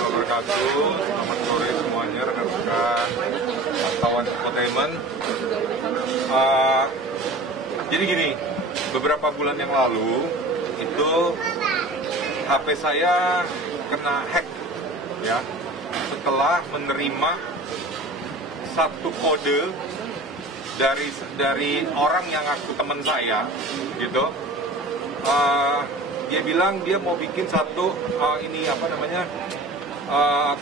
warahmatullahi wabarakatuh. Selamat sore semuanya rekan-rekan kawan infotainment. Jadi gini, beberapa bulan yang lalu itu HP saya kena hack, ya. Setelah menerima satu kode dari orang yang aku teman saya, gitu. Dia bilang dia mau bikin satu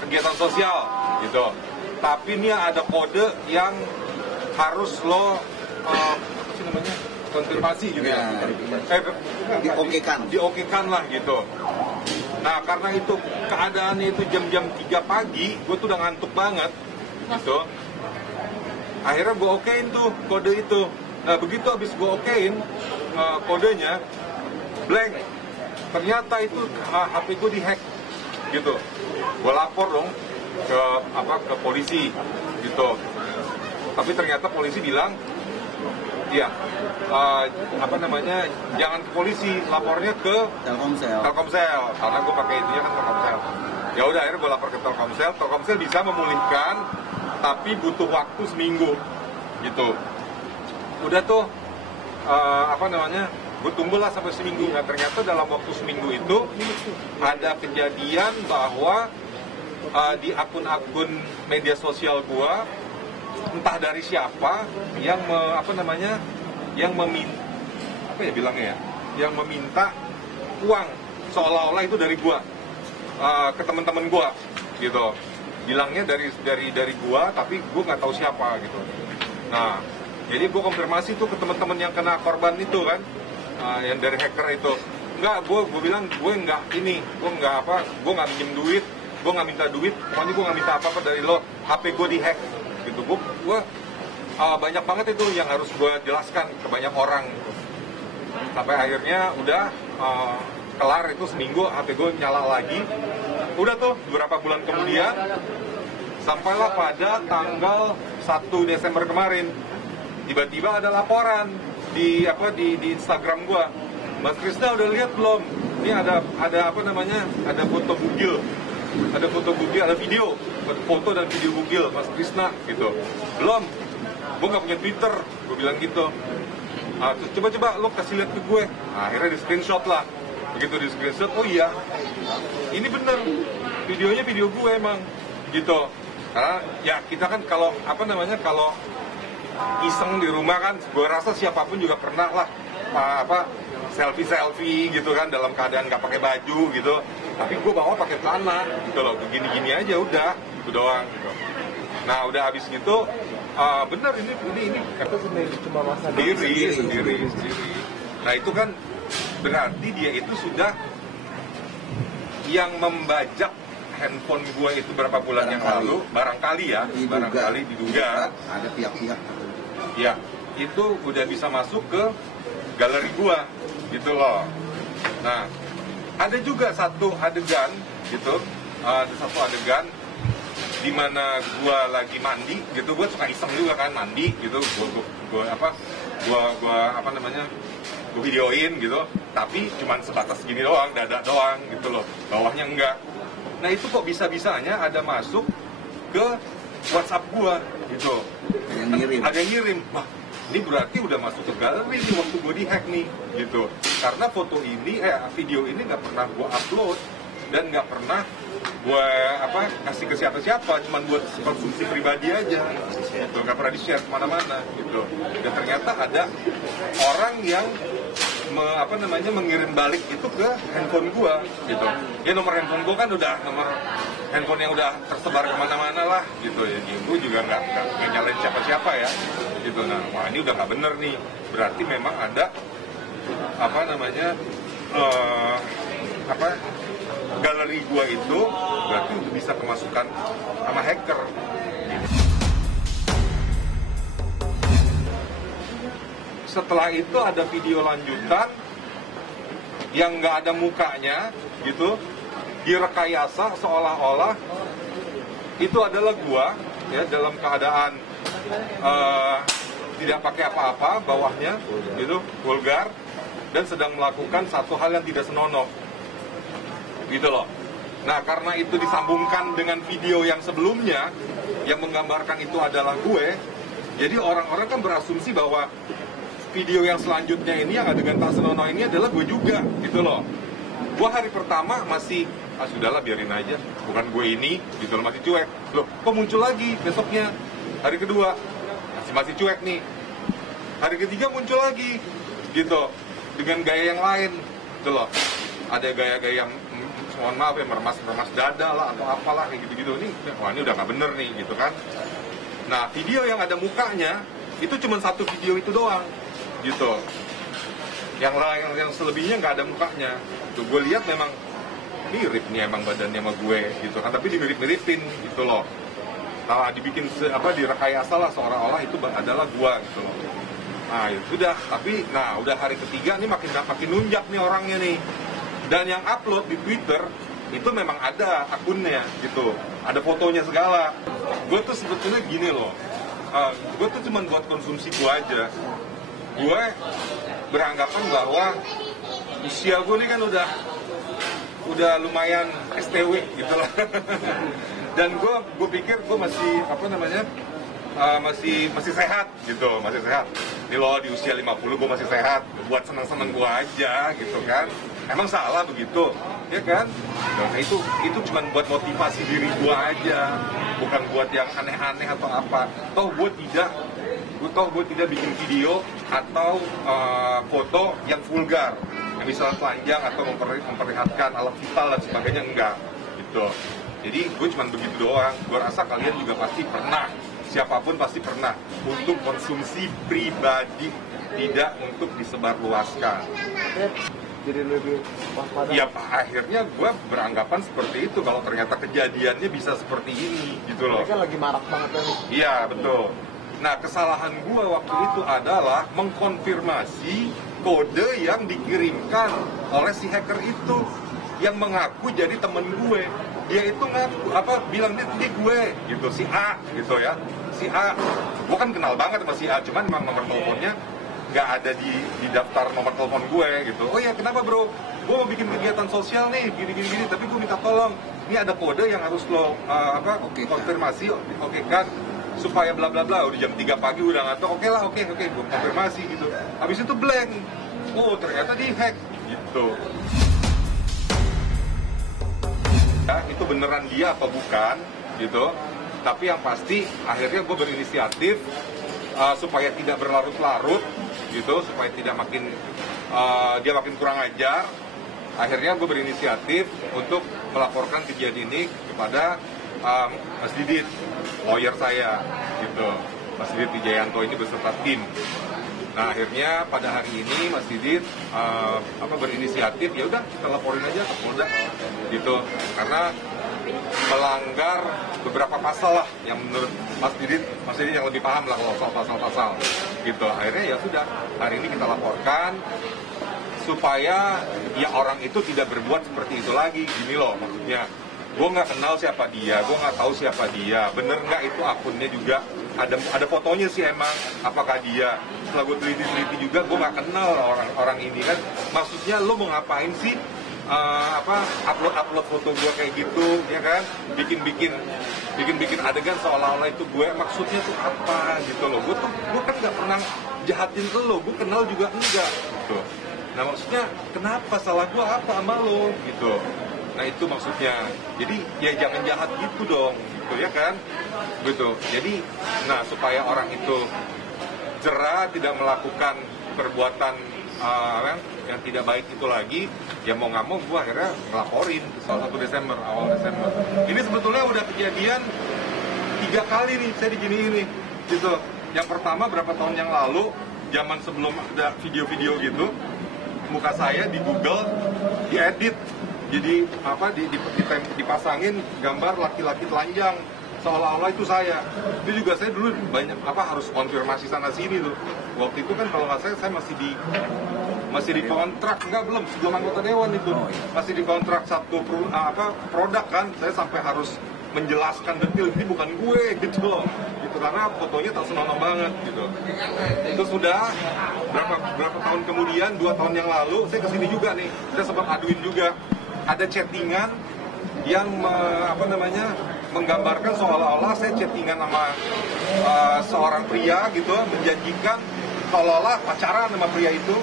kegiatan sosial gitu. Tapi ini ada kode yang harus lo konfirmasi gitu ya. Diokekan lah gitu. Nah, karena itu keadaannya itu jam-jam 3 pagi, gue tuh udah ngantuk banget gitu. Akhirnya gue okein tuh kode itu. Nah, begitu habis gue okein kodenya blank. Ternyata itu HP gue dihack gitu. Gue lapor dong ke polisi gitu. Tapi ternyata polisi bilang, ya jangan ke polisi, lapornya ke Telkomsel. Karena gue pakai itunya kan Telkomsel. Ya udah, akhirnya gue lapor ke Telkomsel. Telkomsel bisa memulihkan, tapi butuh waktu seminggu gitu. Udah tuh gue tunggulah sampai seminggu. Nah, ternyata dalam waktu seminggu itu ada kejadian bahwa di akun-akun media sosial gue, entah dari siapa yang meminta uang seolah-olah itu dari gue ke teman-teman gue gitu. Bilangnya dari gue, tapi gue nggak tahu siapa gitu. Nah, jadi gue konfirmasi tuh ke teman-teman yang kena korban itu kan. Yang dari hacker itu, gue bilang gue nggak minjem duit, gue nggak minta duit, pokoknya gue nggak minta apa-apa dari lo, HP gue dihack, gitu. Gue banyak banget itu yang harus gue jelaskan ke banyak orang, gitu. Sampai akhirnya udah kelar itu seminggu, HP gue nyala lagi, udah tuh beberapa bulan kemudian, sampailah pada tanggal 1 Desember kemarin, tiba-tiba ada laporan di Instagram gua. Mas Krisna udah lihat belum? Ini ada foto bugil. Ada foto bugil, ada video, foto dan video bugil Mas Krisna gitu. Belum. Gua nggak punya Twitter, gua bilang gitu. Terus coba lo kasih lihat ke gue. Akhirnya di screenshot lah. Begitu di screenshot, oh iya. Ini bener. Videonya video gue emang gitu. Karena ya kita kan kalau iseng di rumah kan, gue rasa siapapun juga pernah lah selfie gitu kan dalam keadaan nggak pakai baju gitu. Tapi gue bawa pakai celana gitu loh, gini aja udah gitu doang gitu. Nah, udah habis gitu bener ini cuma masa sendiri. Nah, itu kan berarti dia itu sudah yang membajak handphone gue itu berapa bulan yang lalu, barangkali diduga ada pihak-pihak. Ya, itu udah bisa masuk ke galeri gua, gitu loh. Nah, ada juga satu adegan, gitu, di mana gua lagi mandi, gitu. Gua suka iseng juga kan mandi, gitu. Gua videoin, gitu. Tapi cuman sebatas gini doang, dada doang, gitu loh. Bawahnya enggak. Nah, itu kok bisa-bisanya ada masuk ke WhatsApp gua gitu. Ada yang ngirim. Wah, ini berarti udah masuk ke galeri nih waktu gua dihack nih gitu. Karena video ini nggak pernah gua upload dan nggak pernah gua kasih ke siapa-siapa, cuman buat konsumsi pribadi aja gitu. Nggak pernah di-share kemana-mana gitu. Dan ternyata ada orang yang mengirim balik itu ke handphone gua gitu. Ya, nomor handphone gua kan udah nomor handphone yang udah tersebar kemana-mana lah gitu ya. Gua juga nggak nyalain siapa-siapa ya gitu. Nah, wah, ini udah nggak bener nih. Berarti memang ada galeri gua itu berarti udah bisa kemasukan sama hacker. Setelah itu ada video lanjutan yang nggak ada mukanya gitu, direkayasa seolah-olah itu adalah gua ya dalam keadaan tidak pakai apa-apa, bawahnya gitu vulgar, dan sedang melakukan satu hal yang tidak senonoh gitu loh. Nah, karena itu disambungkan dengan video yang sebelumnya yang menggambarkan itu adalah gue, jadi orang-orang kan berasumsi bahwa video yang selanjutnya ini yang adegan tak senonoh ini adalah gue juga, gitu loh. Gue hari pertama masih, sudahlah biarin aja, bukan gue ini, gitu loh, masih cuek. Loh, kok muncul lagi besoknya? Hari kedua, masih cuek nih. Hari ketiga muncul lagi, gitu, dengan gaya yang lain, gitu loh. Ada gaya-gaya, mohon maaf ya, meremas dada lah, atau apalah, kayak gitu-gitu. Wah ini udah gak bener nih, gitu kan. Nah, video yang ada mukanya, itu cuma satu video itu doang, gitu. Yang lain, yang selebihnya nggak ada mukanya. Tuh gue lihat memang mirip nih emang badannya sama gue, gitu kan. Tapi dimirip-miripin, gitu loh. Nah, dibikin direkayasa lah seolah-olah itu adalah gue, gitu loh. Nah, ya sudah. Tapi, udah hari ketiga nih makin nunjak nih orangnya nih. Dan yang upload di Twitter itu memang ada akunnya, gitu. Ada fotonya segala. Gue tuh sebetulnya gini loh. Gue tuh cuma buat konsumsi gue aja. Gue beranggapan bahwa usia gue ini kan udah lumayan STW gitu lah. Dan gue pikir gue masih masih sehat gitu, masih sehat. Ini loh di usia 50 gue masih sehat, buat seneng-seneng gue aja gitu kan. Emang salah begitu, ya kan? Nah, itu cuma buat motivasi diri gue aja, bukan buat yang aneh-aneh atau apa. Toh gue tidak bikin video atau foto yang vulgar, yang misalnya telanjang atau memperlihatkan alat vital dan sebagainya, enggak gitu. Jadi gue cuma begitu doang. Gue rasa kalian juga pasti pernah, siapapun pasti pernah, untuk konsumsi pribadi, tidak untuk disebarluaskan. Jadi lebih waspada. Ya akhirnya gue beranggapan seperti itu, kalau ternyata kejadiannya bisa seperti ini gitu loh. Ini kan lagi marak banget kan. Iya betul. Nah, kesalahan gue waktu itu adalah mengkonfirmasi kode yang dikirimkan oleh si hacker itu, yang mengaku jadi temen gue. Dia itu ngaku bilang dia gue gitu, si A gitu ya, si A. Gue kan kenal banget sama si A, cuman memang nomor teleponnya nggak ada di daftar nomor telepon gue gitu. Oh ya, kenapa bro? Gue mau bikin kegiatan sosial nih, gini, tapi gue minta tolong. Ini ada kode yang harus lo konfirmasi, oke kan? Supaya bla bla bla. Udah jam 3 pagi udah ngantuk. Oke, gue konfirmasi gitu. Habis itu blank. Oh, ternyata di hack gitu. Ya, itu beneran dia apa bukan gitu. Tapi yang pasti akhirnya gue berinisiatif supaya tidak berlarut-larut gitu, supaya tidak dia makin kurang ajar. Akhirnya gue berinisiatif untuk melaporkan kejadian ini kepada Mas Didit, lawyer saya gitu, Mas Didit Wijayanto ini beserta tim. Nah, akhirnya pada hari ini Mas Didit berinisiatif, ya udah kita laporin aja ke Polda gitu, karena melanggar beberapa pasal lah yang menurut Mas Didit yang lebih paham lah kalau soal pasal-pasal gitu. Akhirnya ya sudah, hari ini kita laporkan supaya ya orang itu tidak berbuat seperti itu lagi. Gini loh maksudnya, gue nggak kenal siapa dia, gue nggak tahu siapa dia, bener nggak itu akunnya juga ada fotonya sih emang, apakah dia. Setelah gue teliti juga, gue nggak kenal orang ini kan. Maksudnya lo mau ngapain sih upload foto gue kayak gitu, ya kan, bikin adegan seolah-olah itu gue, maksudnya tuh apa gitu loh. Gue kan nggak pernah jahatin lo, gue kenal juga enggak gitu. Nah maksudnya kenapa, salah gue apa sama lo gitu. Nah itu maksudnya, jadi ya jangan jahat gitu dong gitu, ya kan, gitu. Jadi supaya orang itu jera, tidak melakukan perbuatan yang tidak baik itu lagi, ya mau nggak mau gue akhirnya ngelaporin soal 1 Desember, awal Desember. Ini sebetulnya udah kejadian 3 kali nih saya diginiin nih gitu. Yang pertama berapa tahun yang lalu, zaman sebelum ada video-video gitu, muka saya di Google diedit, jadi dipasangin gambar laki-laki telanjang seolah-olah itu saya. Itu juga saya dulu banyak harus konfirmasi sana sini tuh. Waktu itu kan kalau nggak saya masih dikontrak, belum sebelum anggota dewan itu, masih dikontrak satu produk kan. Saya sampai harus menjelaskan detail, ini bukan gue gitu loh, gitu, karena fotonya tak senonoh banget gitu. Itu sudah berapa tahun kemudian, 2 tahun yang lalu saya kesini juga nih, saya sempat aduin juga, ada chattingan yang menggambarkan seolah-olah saya chattingan sama seorang pria gitu, menjanjikan seolah-olah pacaran sama pria itu,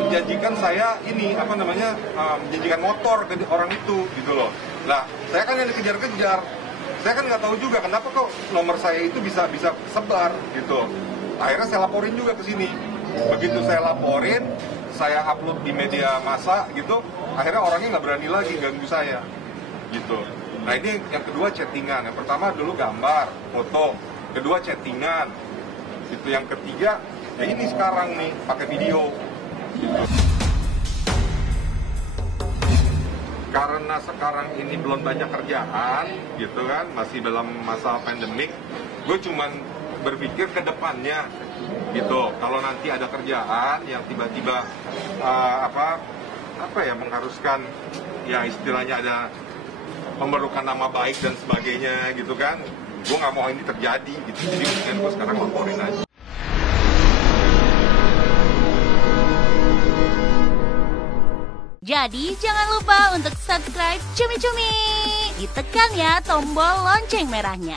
menjanjikan saya ini menjanjikan motor ke orang itu gitu loh. Lah, saya kan yang dikejar-kejar. Saya kan nggak tahu juga kenapa kok nomor saya itu bisa sebar gitu. Akhirnya saya laporin juga ke sini. Begitu saya laporin, saya upload di media massa gitu, akhirnya orangnya nggak berani lagi ganggu saya gitu. Nah ini yang kedua chattingan. Yang pertama dulu gambar, foto. Kedua chattingan. Itu yang ketiga, ya ini sekarang nih pakai video. Gitu. Karena sekarang ini belum banyak kerjaan, gitu kan, masih dalam masa pandemik, gue cuman berpikir ke depannya, gitu. Kalau nanti ada kerjaan yang tiba-tiba mengharuskan, ya istilahnya ada memerlukan nama baik dan sebagainya, gitu kan, gue nggak mau ini terjadi, gitu. Jadi mungkin gue sekarang laporin aja. Jadi jangan lupa untuk subscribe Cumi Cumi. Ditekan ya tombol lonceng merahnya.